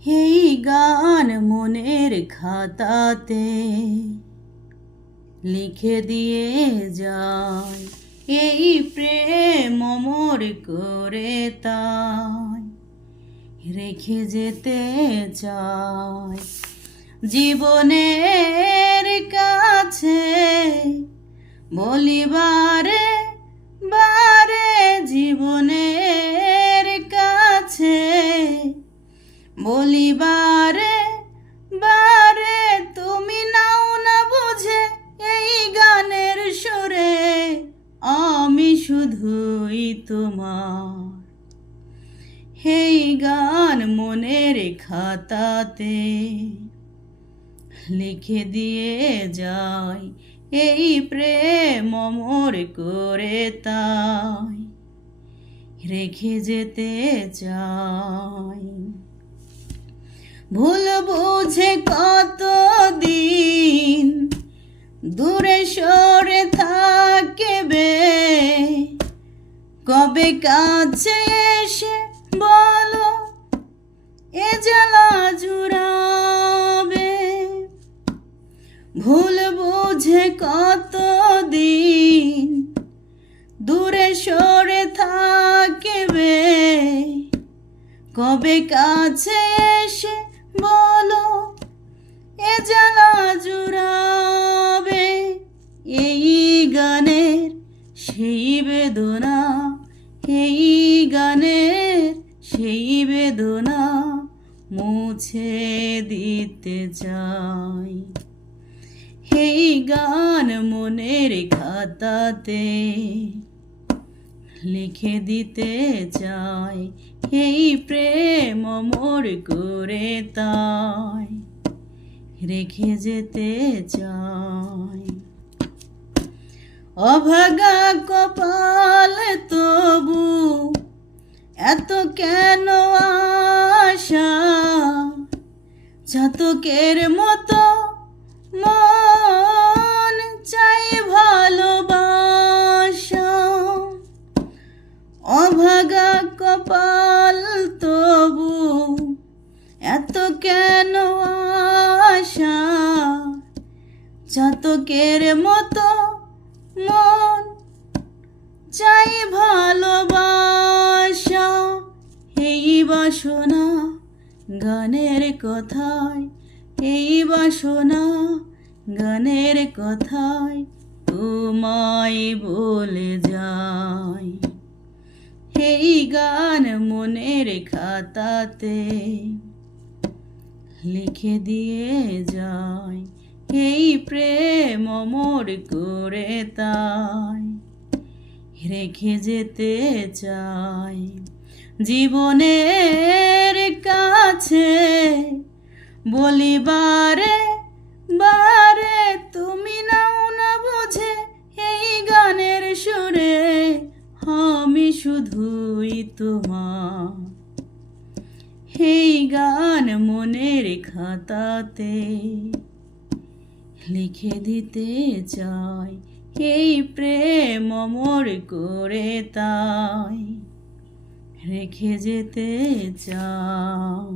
এই গান মনের খাতাতে লিখে দিয়ে যায়, এই প্রেম অমর করে তাই রেখে যেতে চাই। জীবনের কাছে বলিবারে বারে, জীবনের কাছে বলিবারে বারে, তুমি নাও না বুঝে এই গানের সুরে, আমি শুধুই তোমার। এই গান মনের খাতাতে লিখে দিয়ে যাই, এই প্রেম অমর করে তাই রেখে যেতে চাই। ভুল বুঝে কতদিন দূরে সরে থাকবে, কবে কাছে এসে বলো এ জ্বালা জুড়াবে। ভুল বুঝে কতদিন দূরে সরে থাকবে, কবে কাছে এসে বলো এ জ্বালা জুড়াবে। এই গানের সেই বেদনা, এই গানের সেই বেদনা মুছে দিতে চাই। এই গান মনের খাতাতে লিখে দিতে চাই, এই প্রেম অমর করে তাই রেখে যেতে চাই। অভাগা কপাল তবু এত কেন আশা, চাতকের মতো মন চাই ভালোবাসা। অভাগা কপাল তবু এত কেন আশা, চাতকের মতো মন চাই ভালোবাসা। এই বাসনা গানের কথায়, এই বাসনা গানের কথায় তোমায় বলে যাই। এই গান মনের খাতাতে লিখে দিয়ে যায়, এই প্রেম অমর করে তাই রেখে যেতে চাই। জীবনের কাছে বলিবারে বারে, তুমি নাও না বুঝে এই গানের সুরে, আমি শুধুই তোমার। এই গান মনের খাতাতে লিখে দিতে চাই, এই প্রেম অমর করে তাই রেখে যেতে চাই।